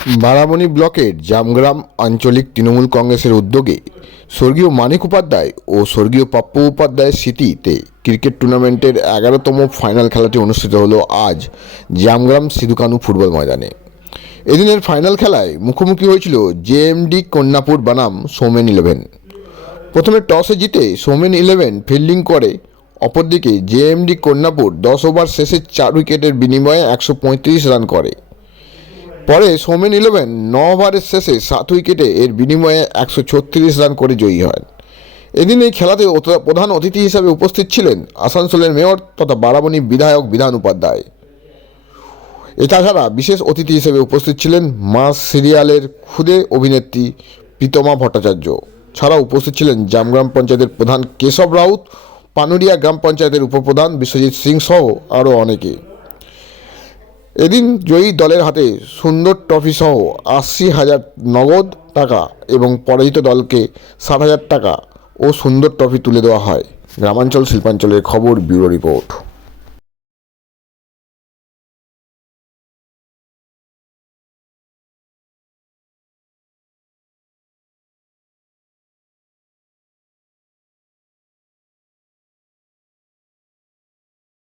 বারামণি ব্লকের জামগ্রাম আঞ্চলিক তৃণমূল কংগ্রেসের উদ্যোগে স্বর্গীয় মানিক উপাধ্যায় ও স্বর্গীয় পাপ্পু উপাধ্যায়ের স্মৃতিতে ক্রিকেট টুর্নামেন্টের এগারোতম ফাইনাল খেলাটি অনুষ্ঠিত হলো আজ জামগ্রাম সিধুকানু ফুটবল ময়দানে। এদিনের ফাইনাল খেলায় মুখোমুখি হয়েছিল জেএমডি কন্যাপুর বনাম সৌমেন ইলেভেন। প্রথমে টসে জিতে সৌমেন ইলেভেন ফিল্ডিং করে, অপরদিকে জেএমডি কন্যাপুর দশ ওভার শেষে চার উইকেটের বিনিময়ে একশো পঁয়ত্রিশ রান করে। পরে সৌমেন ইলেভেন ন ওভারের শেষে সাত উইকেটে এর বিনিময়ে একশো ছত্রিশ রান করে জয়ী হয় এদিন এই খেলাতে প্রধান অতিথি হিসাবে উপস্থিত ছিলেন আসানসোলের মেয়র তথা বারাবণী বিধায়ক বিধান উপাধ্যায়। এছাড়া বিশেষ অতিথি হিসেবে উপস্থিত ছিলেন মাস সিরিয়ালের খুদে অভিনেত্রী প্রীতমা ভট্টাচার্য। ছাড়া উপস্থিত ছিলেন জামগ্রাম পঞ্চায়েতের প্রধান কেশব রাউত, পানুরিয়া গ্রাম পঞ্চায়েতের উপপ্রধান বিশ্বজিৎ সিং সহ আরও অনেকে। এদিন জয়ী দলের হাতে সুন্দর ট্রফি সহ আশি হাজার নগদ টাকা এবং পরাজিত দলকে ষাট হাজার টাকা ও সুন্দর ট্রফি তুলে দেওয়া হয় গ্রামাঞ্চল শিল্পাঞ্চলের খবর ব্যুরো রিপোর্ট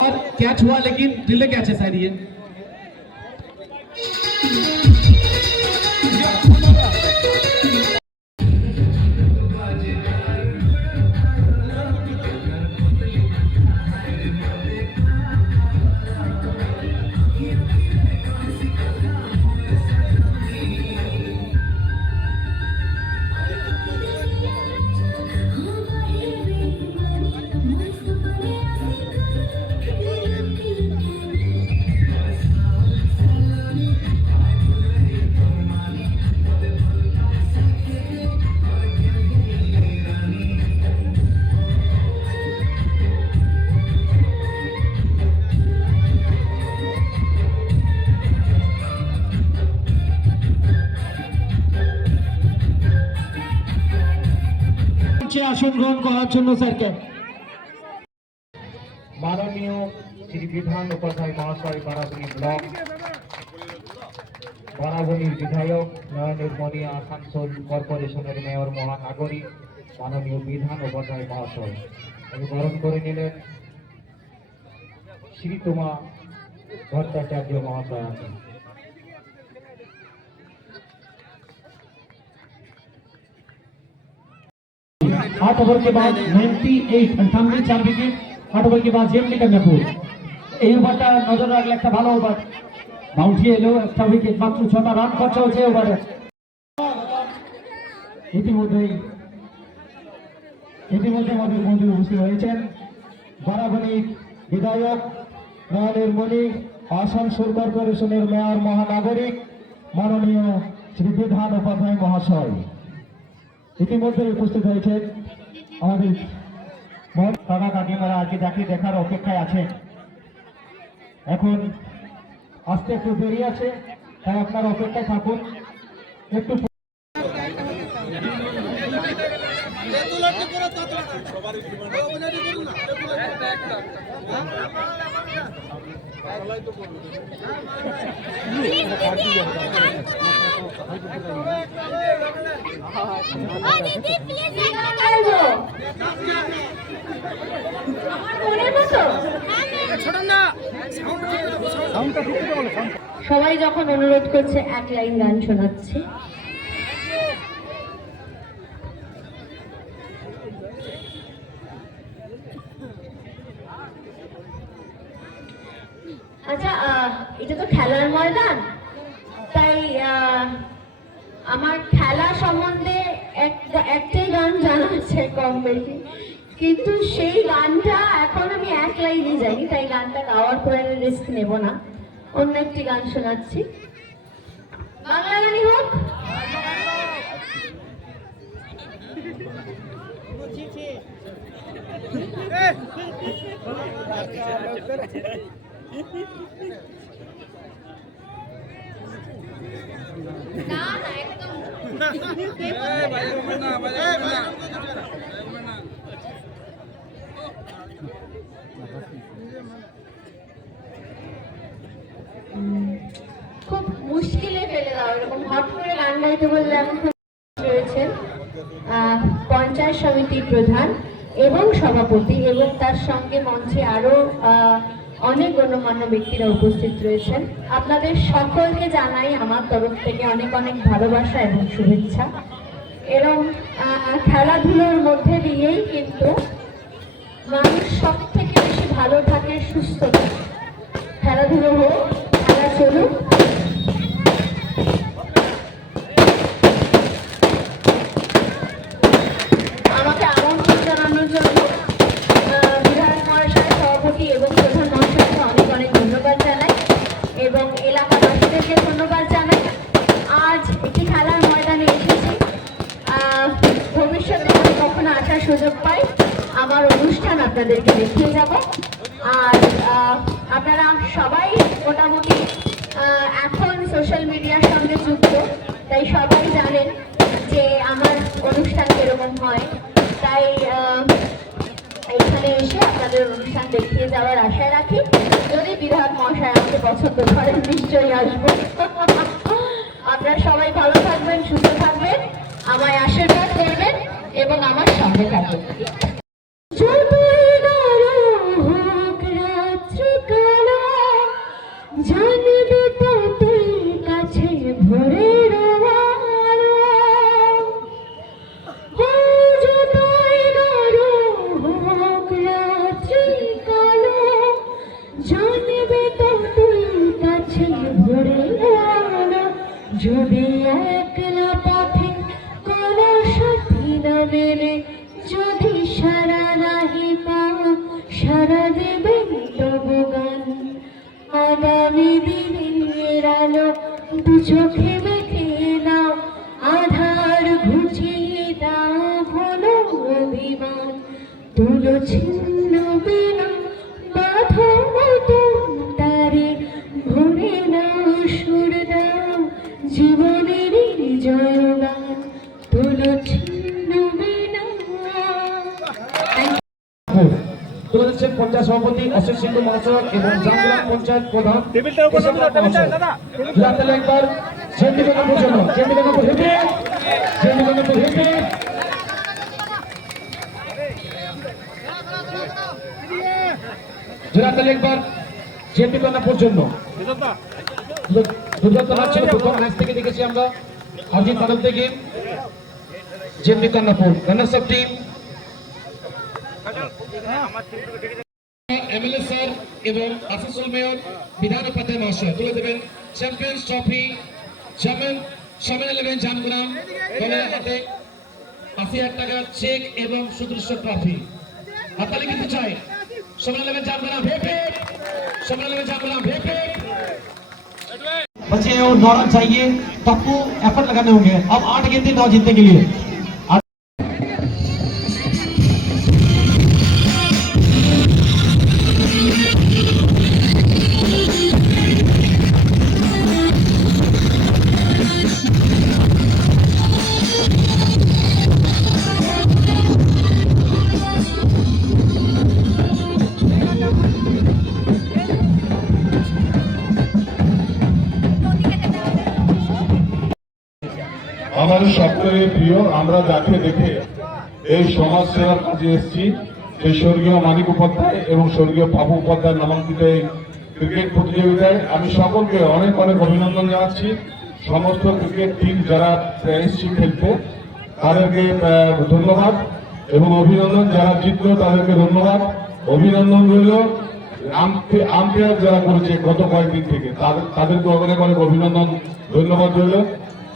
और कैच हुआ लेकिन डिले कैच है शायद ये আসন গ্রহণ করার জন্য স্যারকে। মাননীয় শ্রী বিধান উপাধ্যায় মহাশয় বারাবণী ব্লক বারাবণীর বিধায়ক নয়নের মণি আসানসোল কর্পোরেশনের মেয়র মহানাগরিক মাননীয় বিধান উপাধ্যায় মহাশয়। আমি বরণ করে নিলেন। শ্রীতমা ভট্টাচার্য মহাশয় আছেন। आठ ओवर के बाद 98 अंठानवे चार विकेट आठ ओवर के बाद জেমনি কন্যাপুর এই ওভারটা নজর রাখলে একটা ভালো ওভার বাউন্ডারি এলো একটা উইকেট মাত্র ছটা রান খরচা হচ্ছে ওভারে ইতিমধ্যেই ইতিমধ্যে আমাদের মধ্যে উপস্থিত হয়েছেন বারাবণীর বিধায়ক নয়নের মণি আসানসোল কর্পোরেশনের মেয়র মহানাগরিক মাননীয় শ্রী বিধান উপাধ্যায় মহাশয় ইতিমধ্যে উপস্থিত হয়েছেন আমাদের কাকা কাকিমারা আজকে যাকে দেখার অপেক্ষায় আছেন এখন আসতে একটু দেরি আছে, তাই আপনার অপেক্ষায় থাকুন। একটু অদিতি সবাই যখন অনুরোধ করছে এক লাইন গান শোনাচ্ছে। আচ্ছা এটা তো খেলার ময়দান। তাই আমার খেলা সম্বন্ধে এক- একটাই গান জানা আছে কম বেশি। কিন্তু সেই গানটা এখন আমি এক লাইনে জানি তাই গানটা গাওয়ার পরে রিস্ক নেব না। অন্য একটি গান শোনাচ্ছি। বাংলা গানই হোক। না না একদম খুব মুশকিলে ফেলে দেওয়া এরকম হট করে গান গাইতে বললে রয়েছেন পঞ্চায়েত সমিতির প্রধান এবং সভাপতি এবং তার সঙ্গে মঞ্চে আরও আহ, অনেক গণ্যমান্য ব্যক্তিরা উপস্থিত রয়েছেন। আপনাদের সকলকে জানাই আমার তরফ থেকে অনেক অনেক ভালোবাসা এবং শুভেচ্ছা। এরম খেলাধুলোর মধ্যে দিয়েই কিন্তু মানুষ সব থেকে বেশি ভালো থাকে, সুস্থ থাকে। খেলাধুলো হোক, খেলা চলুক আমাকে আমন্ত্রণ জানানোর জন্য আহ, বিধায়ক মহাশয় সভাপতি এবং প্রধান মহাশয়কে অনেক অনেক ধন্যবাদ জানাই এবং এলাকাবাসীদেরকে ধন্যবাদ জানাই আজ একটি খেলার ময়দানে এসেছি আহ, ভবিষ্যতে যদি কখনো আসার সুযোগ পাই। আমার অনুষ্ঠান আপনাদেরকে দেখিয়ে যাব। আর আপনারা সবাই মোটামুটি এখন সোশ্যাল মিডিয়ার সঙ্গে যুক্ত। তাই সবাই জানেন যে আমার অনুষ্ঠান কীরকম হয়। তাই এখানে এসে আপনাদের অনুষ্ঠান দেখিয়ে যাওয়ার আশা রাখি। যদি বিধায়ক মহাশয় আমাকে পছন্দ করেন, নিশ্চয়ই আসব। আপনারা সবাই ভালো থাকবেন, সুস্থ থাকবেন। আমায় আশীর্বাদ করবেন। এবং আমার সঙ্গে রাত্রিকালা, জানবে ততই কাছে। যতই ছিন্ন বিনা বাধো নতুন তারে ভরে নাও সুর দাও জীবনের জয়গান তুলো ছিন্ন বিনা। তুলে দিচ্ছেন পঞ্চায়েত সভাপতি অশোক সিংহ মহাশয় এবং জামগ্রাম পঞ্চায়েত প্রধান একবার বেগমপুর হেঁটে হেঁটে জোড়াতাল একবার বেগমপুর জন্য দুর্দান্ত ছিল প্রথম থেকে দেখেছি আমরা। হাজির তরফ থেকে জেন্দি Kanyapur of team MLA sir এবং আসানসোল মেয়র বিধান উপাধ্যায় তুলে দেবেন চ্যাম্পিয়ন্স ট্রফি চ্যাম্পিয়ন সামনে নেবেন জামগ্রাম দলের হাতে আশি হাজার টাকার চেক এবং সুদৃশ্য ট্রফি হাতালি কিন্তু চাই। बच्चे ચાપલા और दौड़ना चाहिए तो टप्पू एफर्ट लगाने होंगे। अब आठ गेंदे नौ जीतने के लिए। আমাদের সকলের প্রিয়, আমরা যাকে দেখে এই সমাজ সেবার কাজে এসেছি, সেই স্বর্গীয় মানিক উপাধ্যায় এবং স্বর্গীয় পাপু উপাধ্যায় নামাঙ্কিত এই ক্রিকেট প্রতিযোগিতায় আমি সকলকে অনেক অনেক অভিনন্দন জানাচ্ছি। সমস্ত ক্রিকেট টিম যারা এসেছি খেলতে, তাদেরকে ধন্যবাদ এবং অভিনন্দন, যারা জিতলো তাদেরকে ধন্যবাদ। অভিনন্দন রইল আম্পে- আম্পায়ার যারা করেছে গত কয়েকদিন থেকে, তাদের, তাদেরকে অনেক অনেক অভিনন্দন, ধন্যবাদ রইল।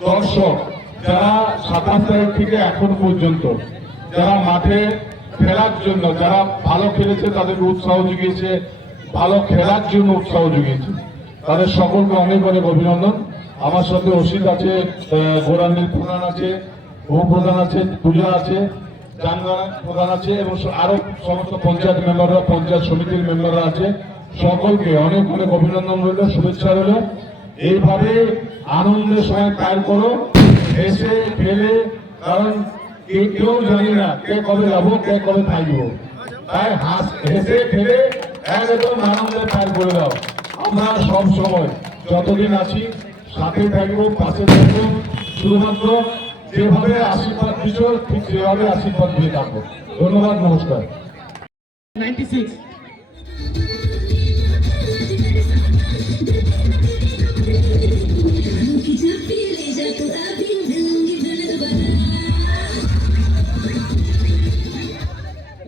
দর্শক যারা সাতাশ তারিখ থেকে এখন পর্যন্ত, যারা মাঠে খেলার জন্য, যারা ভালো খেলেছে তাদেরকে উৎসাহ জুগিয়েছে, ভালো খেলার জন্য উৎসাহ জুগিয়েছে। তাদের সকলকে অনেক অনেক অভিনন্দন। আমার সাথে অসিত আছে গোরান্দির প্রধান আছে প্রধান আছে, পূজা আছে প্রধান আছে, এবং আরও সমস্ত পঞ্চায়েত মেম্বাররা, পঞ্চায়েত সমিতির মেম্বাররা আছে। সকলকে অনেক অনেক অভিনন্দন রইল, শুভেচ্ছা রইল। এইভাবে আনন্দের সময় পার করো। এসে খেলে, কারণ কেউ জানি না কে কবে যাব, কে কবে থাকব। তাই হাস হেসে খেলে একদম আনন্দে পার করে দাও। আমরা সব সময় যতদিন আছি, সাথে থাকব, পাশে থাকব, শুধুমাত্র যেভাবে আশীর্বাদ দিচ্ছ ঠিক সেভাবে আশীর্বাদ দিয়ে থাকব। ধন্যবাদ, নমস্কার। 96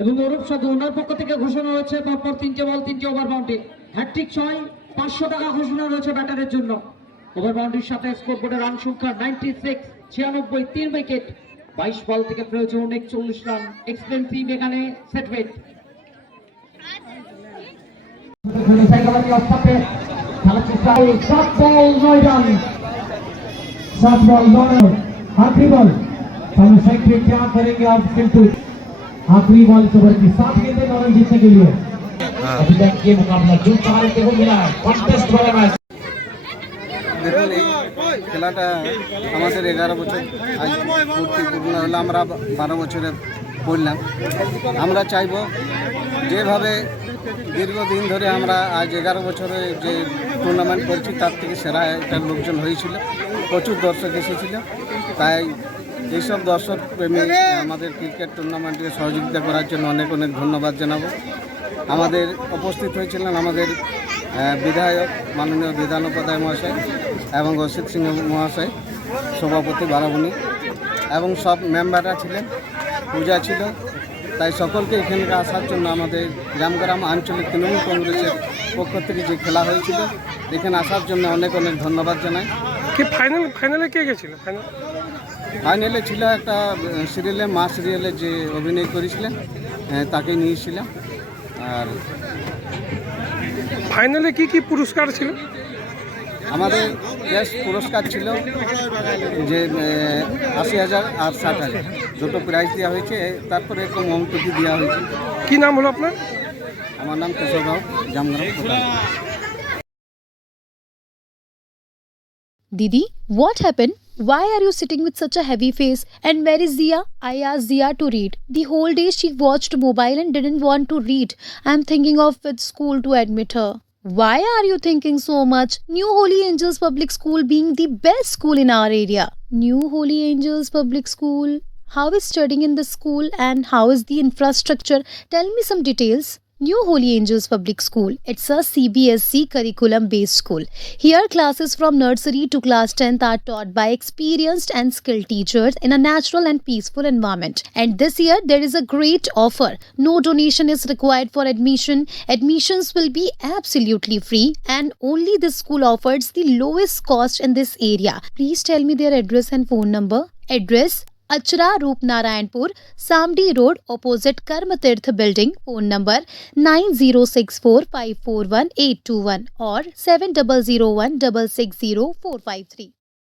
এবং অরূপ সাধু ওনার পক্ষ থেকে ঘোষণা হয়েছে পরপর তিনটে বল তিনটে ওভার বাউন্ডারি হ্যাট্রিক ছয় পাঁচশো টাকা ঘোষণা রয়েছে ব্যাটারের জন্য ওভার বাউন্ডারির সাথে স্কোর বোর্ডের রান সংখ্যা নাইনটি সিক্স ছিয়ানব্বই তিন উইকেট বাইশ বল থেকে প্রয়োজন একচল্লিশ রান এক্সপেন্সিভ এখানে সেট ওয়েট सात बॉल नौ रन सात बॉल नौ रन आखिरी बॉल सामने सेक्रेटरी क्या करेंगे आप किंतु आखिरी बॉल इस ओवर की सात गेंदें नौ रन जीतने के लिए अभी तक ये मुकाबला जो चार के को मिला कॉन्टेस्ट वाला मैच দেখুন এই খেলাটা আমাদের এগারো বছর আজ পূর্তি পূর্ণ হলো আমরা বারো বছরে পড়লাম আমরা চাইব যেভাবে দীর্ঘদিন ধরে আমরা আজ এগারো বছরে যে টুর্নামেন্ট করছি তার থেকে সেরা একটা লোকজন হয়েছিল প্রচুর দর্শক এসেছিল তাই এইসব দর্শক প্রেমী আমাদের ক্রিকেট টুর্নামেন্টকে সহযোগিতা করার জন্য অনেক অনেক ধন্যবাদ জানাব। আমাদের উপস্থিত হয়েছিলেন আমাদের বিধায়ক, মাননীয় বিধান উপাধ্যায় মহাশয় এবং অসিত সিংহ মহাশয়, সভাপতি বারাবণী এবং সব মেম্বাররা ছিলেন, পূজা ছিল। তাই সকলকে এখানে আসার জন্য আমাদের গ্রামগ্রাম আঞ্চলিক তৃণমূল কংগ্রেসের পক্ষ থেকে যে খেলা হয়েছিল, এখানে আসার জন্য অনেক অনেক ধন্যবাদ জানাই। কি ফাইনাল ফাইনালে কে গেছিল? ফাইনাল ফাইনালে ছিল একটা সিরিয়ালে মা সিরিয়ালে যে অভিনয় করেছিলেন তাকে নিয়েছিলাম। আর ফাইনালে কি কি পুরস্কার ছিল? আমাদের গ্যাস পুরস্কার ছিল যে আশি হাজার আর ষাট হাজার। দুটো প্রাইজ দেওয়া হয়েছে তারপরে একটু মমটুকি দেওয়া হয়েছে। কি নাম হলো আপনার? আমার নাম Keshab Rao Jamgram Didi, what happened? Why are you sitting with such a heavy face? And where is Zia? I asked Zia to read. The whole day she watched mobile and didn't want to read. I'm thinking of which school to admit her. Why are you thinking so much? New Holy Angels Public School being the best school in our area. New Holy Angels Public School. How is studying in the school and how is the infrastructure? Tell me some details. New Holy Angels Public School. It's a CBSC curriculum based school. Here, classes from nursery to class 10th are taught by experienced and skilled teachers in a natural and peaceful environment. And this year, there is a great offer. No donation is required for admission. Admissions will be absolutely free, and only this school offers the lowest cost in this area. Please tell me their address and phone number. Address अचरा रूप Narayanpur सामडी road opposite Karma Tirth building phone number nine zero six four five four one eight two one और seven double zero one double six zero four five three